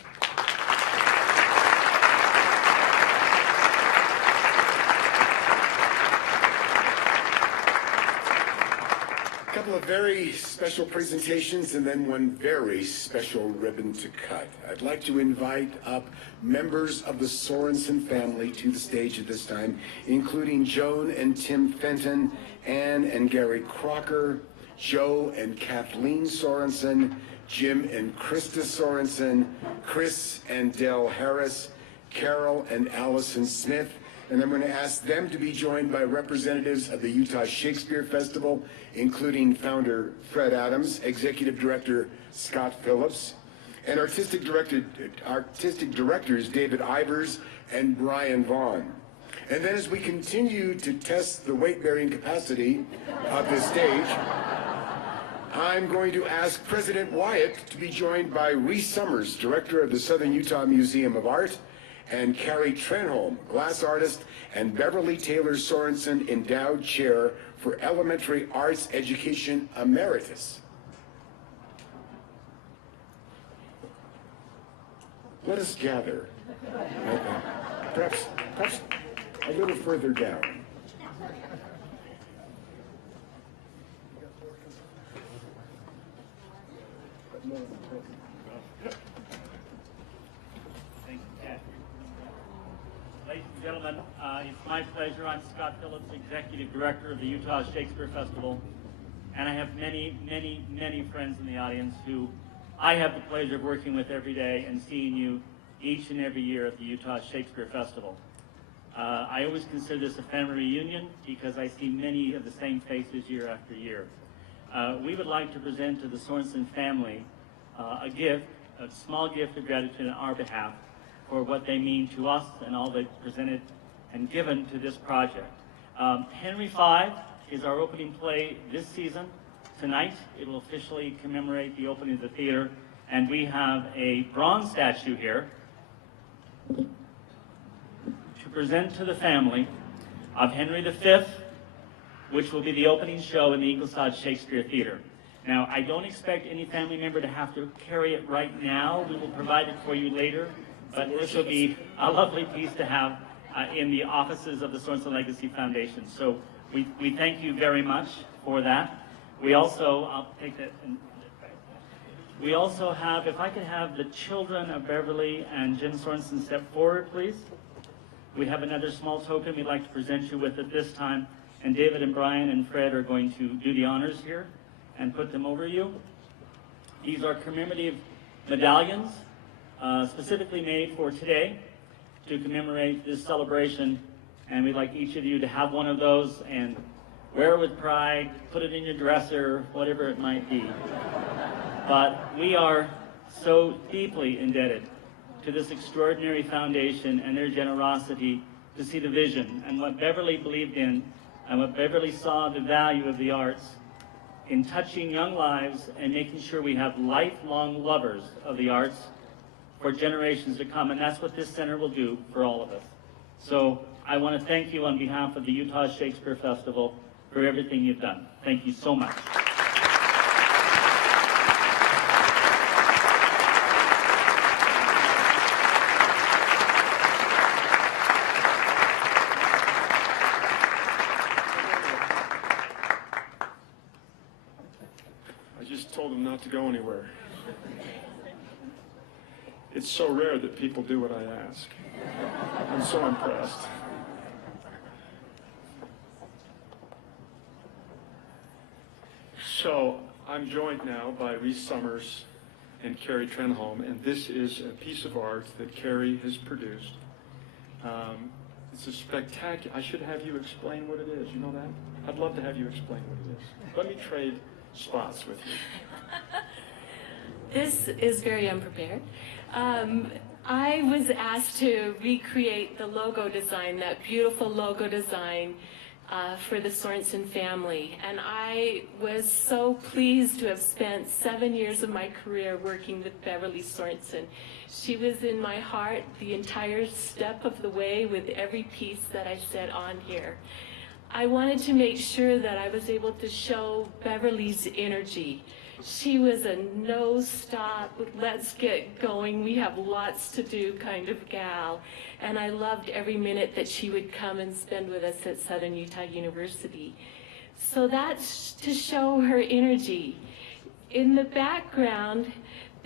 A couple of very special presentations and then one very special ribbon to cut. I'd like to invite up members of the Sorenson family to the stage at this time, including Joan and Tim Fenton, Ann and Gary Crocker, Joe and Kathleen Sorenson, Jim and Krista Sorenson, Chris and Dell Harris, Carol and Allison Smith, and I'm going to ask them to be joined by representatives of the Utah Shakespeare Festival, including founder Fred Adams, executive director Scott Phillips, and artistic directors David Ivers and Brian Vaughn. And then as we continue to test the weight-bearing capacity of this stage, I'm going to ask President Wyatt to be joined by Reese Summers, director of the Southern Utah Museum of Art, and Carrie Trenholm, glass artist, and Beverly Taylor Sorenson Endowed Chair for Elementary Arts Education Emeritus. Let us gather. Perhaps a little further down. Thank you, Ted. Ladies and gentlemen, it's my pleasure. I'm Scott Phillips, Executive Director of the Utah Shakespeare Festival, and I have many, many, many friends in the audience who I have the pleasure of working with every day and seeing you each and every year at the Utah Shakespeare Festival. I always consider this a family reunion because I see many of the same faces year after year. We would like to present to the Sorenson family a gift, a small gift of gratitude on our behalf for what they mean to us and all they presented and given to this project. Henry V is our opening play this season. Tonight, it will officially commemorate the opening of the theater, and we have a bronze statue here to present to the family of Henry V, which will be the opening show in the Ingleside Shakespeare Theater. Now, I don't expect any family member to have to carry it right now. We will provide it for you later, but this will be a lovely piece to have in the offices of the Sorenson Legacy Foundation. So we thank you very much for that. We also, I'll take that. We also have, if I could have the children of Beverly and Jim Sorenson step forward, please. We have another small token we'd like to present you with at this time, and David and Brian and Fred are going to do the honors here and put them over you. These are commemorative medallions specifically made for today to commemorate this celebration, and we'd like each of you to have one of those and wear it with pride, put it in your dresser, whatever it might be. But we are so deeply indebted to this extraordinary foundation and their generosity to see the vision and what Beverly believed in and what Beverly saw the value of the arts in touching young lives and making sure we have lifelong lovers of the arts for generations to come. And that's what this center will do for all of us. So I want to thank you on behalf of the Utah Shakespeare Festival for everything you've done. Thank you so much. I just told him not to go anywhere. It's so rare that people do what I ask. I'm so impressed. So I'm joined now by Reese Summers and Carrie Trenholm, and this is a piece of art that Carrie has produced. It's a spectacular. I should have you explain what it is. You know that? I'd love to have you explain what it is. Let me trade spots with you. This is very unprepared. I was asked to recreate the logo design, that beautiful logo design for the Sorenson family. And I was so pleased to have spent 7 years of my career working with Beverly Sorenson. She was in my heart the entire step of the way with every piece that I set on here. I wanted to make sure that I was able to show Beverly's energy. She was a no-stop, let's get going, we have lots to do kind of gal. And I loved every minute that she would come and spend with us at Southern Utah University. So that's to show her energy. In the background,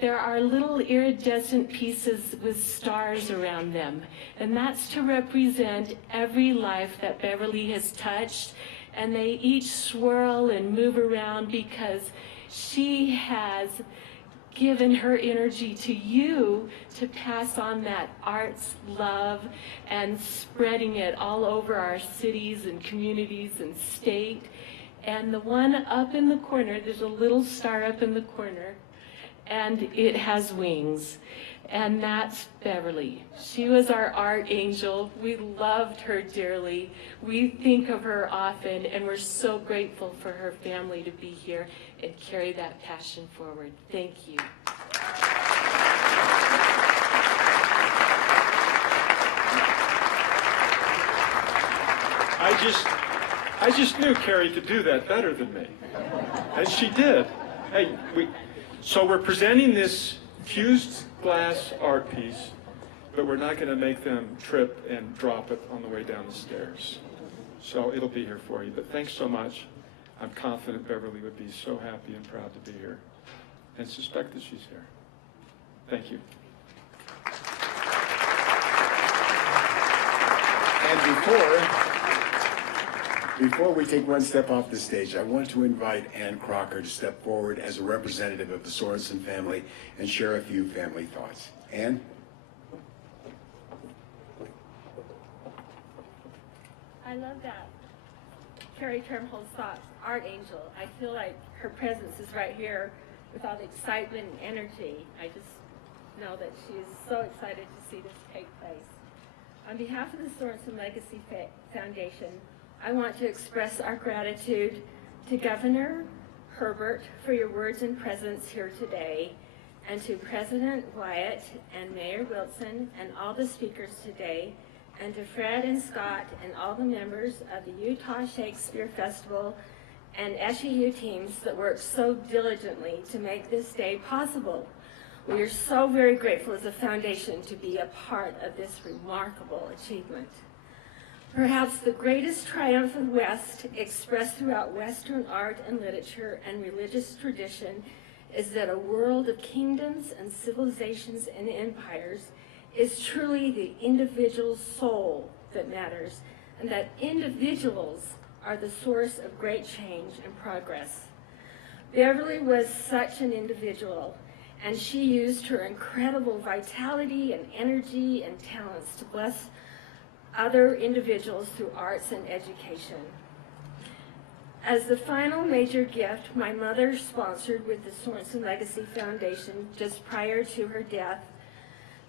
there are little iridescent pieces with stars around them. And that's to represent every life that Beverly has touched. And they each swirl and move around because she has given her energy to you to pass on that arts love and spreading it all over our cities and communities and state. And the one up in the corner, there's a little star up in the corner, and it has wings. And that's Beverly. She was our art angel. We loved her dearly. We think of her often, and we're so grateful for her family to be here and carry that passion forward. Thank you. I just knew Carrie could do that better than me. And she did. Hey, so we're presenting this fused glass art piece, but we're not going to make them trip and drop it on the way down the stairs. So it'll be here for you. But thanks so much. I'm confident Beverly would be so happy and proud to be here, and suspect that she's here. Thank you. And before we take one step off the stage, I want to invite Ann Crocker to step forward as a representative of the Sorenson family and share a few family thoughts. Ann? I love that. Carrie Turnbull's thoughts, art angel. I feel like her presence is right here with all the excitement and energy. I just know that she is so excited to see this take place. On behalf of the Sorenson Legacy Foundation, I want to express our gratitude to Governor Herbert for your words and presence here today, and to President Wyatt and Mayor Wilson and all the speakers today, and to Fred and Scott and all the members of the Utah Shakespeare Festival and SUU teams that worked so diligently to make this day possible. We are so very grateful as a foundation to be a part of this remarkable achievement. Perhaps the greatest triumph of the West, expressed throughout Western art and literature and religious tradition, is that a world of kingdoms and civilizations and empires is truly the individual soul that matters, and that individuals are the source of great change and progress. Beverly was such an individual, and she used her incredible vitality and energy and talents to bless other individuals through arts and education. As the final major gift my mother sponsored with the Sorenson Legacy Foundation just prior to her death,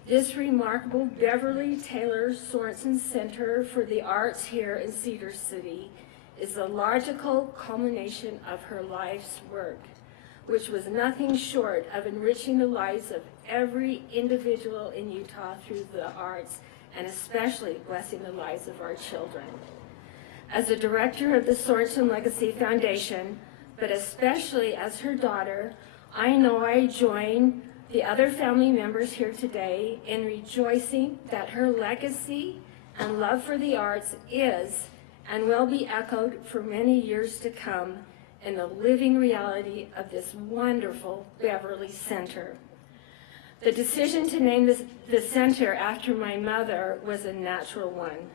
this remarkable Beverly Taylor Sorenson Center for the Arts here in Cedar City is the logical culmination of her life's work, which was nothing short of enriching the lives of every individual in Utah through the arts, and especially blessing the lives of our children. As a director of the Sorenson Legacy Foundation, but especially as her daughter, I know I join the other family members here today in rejoicing that her legacy and love for the arts is and will be echoed for many years to come in the living reality of this wonderful Beverly Center. The decision to name the center after my mother was a natural one,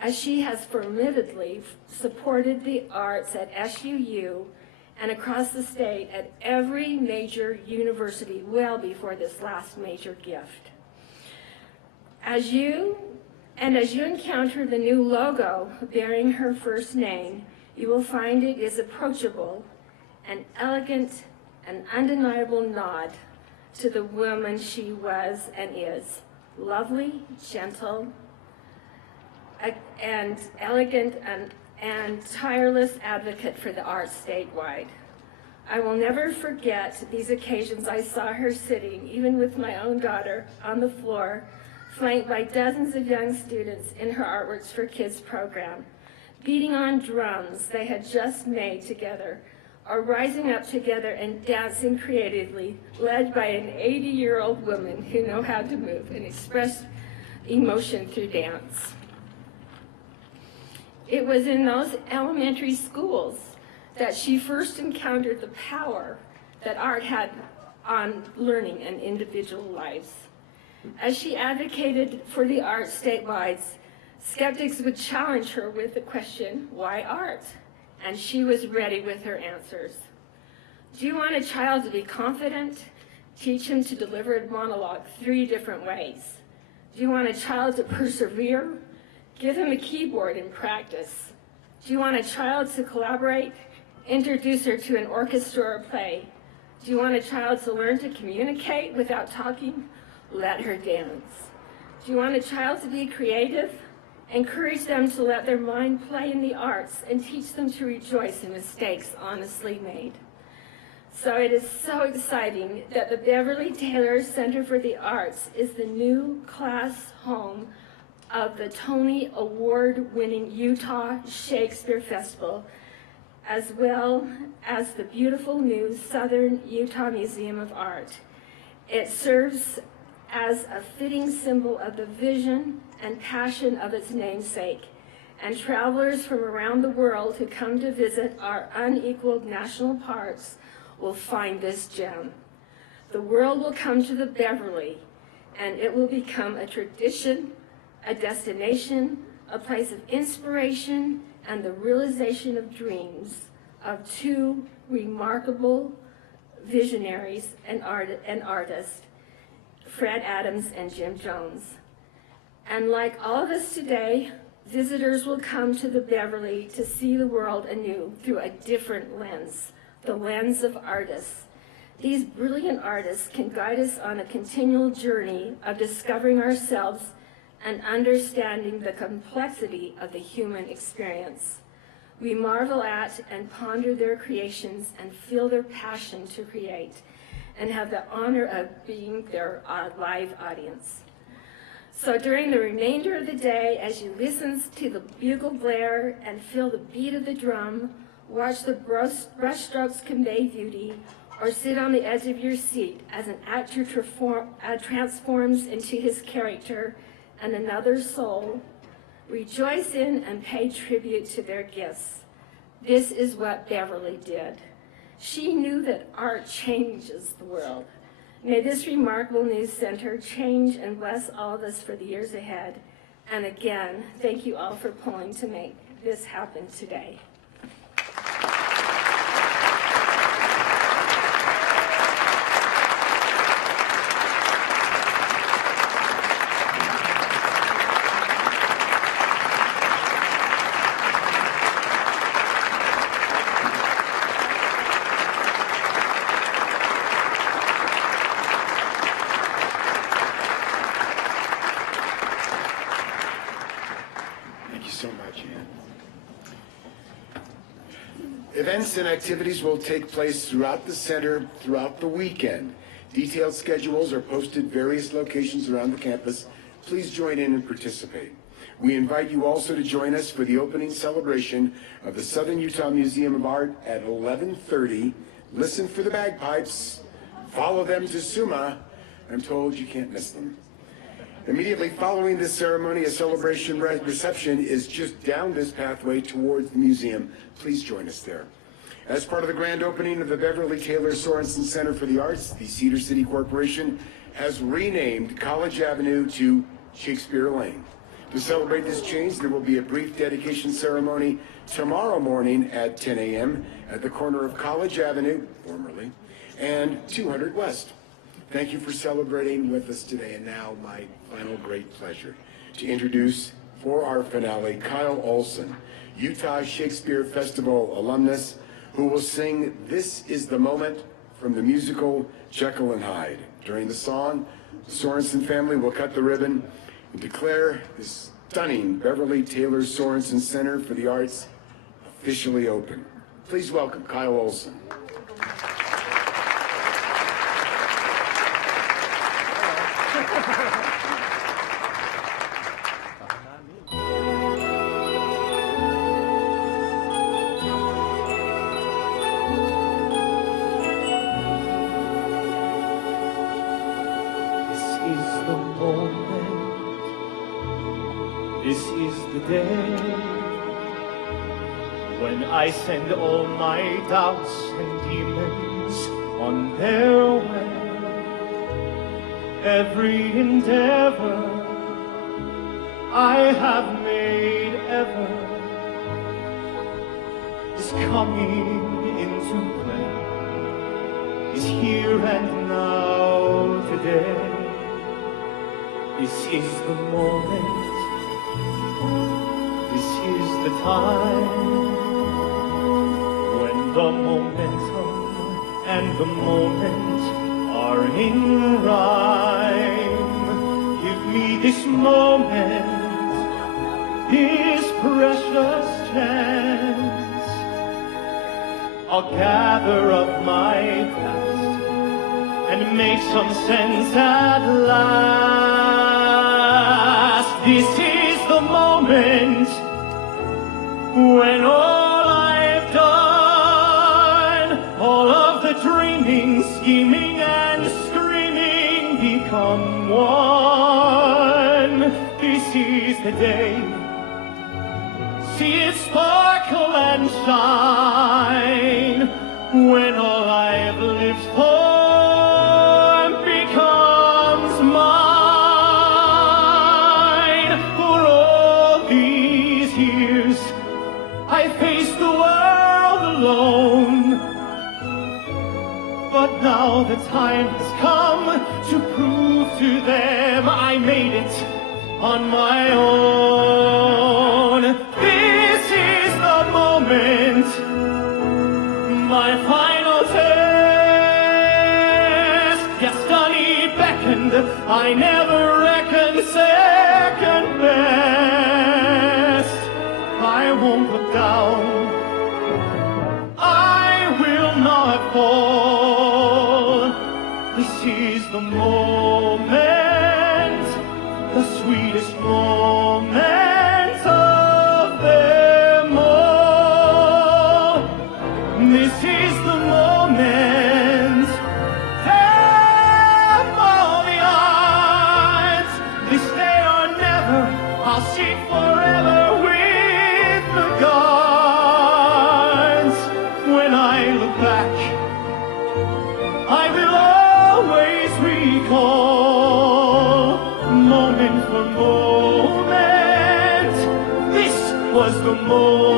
as she has formidably supported the arts at SUU and across the state at every major university well before this last major gift. As you encounter the new logo bearing her first name, you will find it is approachable, an elegant and undeniable nod to the woman she was and is, lovely, gentle, and elegant and tireless advocate for the arts statewide. I will never forget these occasions I saw her sitting, even with my own daughter, on the floor, flanked by dozens of young students in her Artworks for Kids program, beating on drums they had just made together, or rising up together and dancing creatively, led by an 80-year-old woman who knew how to move and express emotion through dance. It was in those elementary schools that she first encountered the power that art had on learning and individual lives. As she advocated for the arts statewide, skeptics would challenge her with the question, why art? And she was ready with her answers. Do you want a child to be confident? Teach him to deliver a monologue 3 different ways. Do you want a child to persevere? Give him a keyboard and practice. Do you want a child to collaborate? Introduce her to an orchestra or play. Do you want a child to learn to communicate without talking? Let her dance. Do you want a child to be creative? Encourage them to let their mind play in the arts and teach them to rejoice in mistakes honestly made. So it is so exciting that the Beverly Taylor Center for the Arts is the new class home of the Tony Award-winning Utah Shakespeare Festival, as well as the beautiful new Southern Utah Museum of Art. It serves as a fitting symbol of the vision and passion of its namesake, and travelers from around the world who come to visit our unequaled national parks will find this gem. The world will come to the Beverly, and it will become a tradition, a destination, a place of inspiration, and the realization of dreams of 2 remarkable visionaries and artists, Fred Adams and Jim Jones. And like all of us today, Visitors will come to the Beverly to see the world anew through a different lens, the lens of artists. These brilliant artists can guide us on a continual journey of discovering ourselves and understanding the complexity of the human experience. We marvel at and ponder their creations and feel their passion to create, and have the honor of being their live audience. So during the remainder of the day, as you listen to the bugle blare and feel the beat of the drum, watch the brush strokes convey beauty, or sit on the edge of your seat as an actor transforms into his character and another soul, rejoice in and pay tribute to their gifts. This is what Beverly did. She knew that art changes the world. May this remarkable news center change and bless all of us for the years ahead. And again, thank you all for pulling to make this happen today. Thank you so much, Ann. Events and activities will take place throughout the center throughout the weekend. Detailed schedules are posted at various locations around the campus. Please join in and participate. We invite you also to join us for the opening celebration of the Southern Utah Museum of Art at 11:30. Listen for the bagpipes. Follow them to SUMA. I'm told you can't miss them. Immediately following this ceremony, a celebration reception is just down this pathway towards the museum. Please join us there. As part of the grand opening of the Beverly Taylor Sorenson Center for the Arts, the Cedar City Corporation has renamed College Avenue to Shakespeare Lane. To celebrate this change, there will be a brief dedication ceremony tomorrow morning at 10 a.m. at the corner of College Avenue, formerly, and 200 West. Thank you for celebrating with us today, and now my final great pleasure to introduce for our finale Kyle Olson, Utah Shakespeare Festival alumnus, who will sing "This Is the Moment" from the musical Jekyll and Hyde. During the song, the Sorenson family will cut the ribbon and declare this stunning Beverly Taylor Sorenson Center for the Arts officially open. Please welcome Kyle Olson. This is the day when I send all my doubts and demons on their way. Every endeavor I have made ever is coming into play, is here and now today. This is the moment. This is the time when the momentum and the moment are in rhyme. Give me this moment, this precious chance. I'll gather up my past and make some sense at last. This is the moment when all I've done, all of the dreaming, scheming, and screaming become one. This is the day. See it sparkle and shine when all I've lived for becomes mine. For all these years I faced the world alone, but now the time has come to prove to them I made it on my own. the sweetest moment of them all. This is the moment, damn all the odds. This day or never, I'll see forever with the gods. When I look back, I will always recall, moment for moment, this was the moment.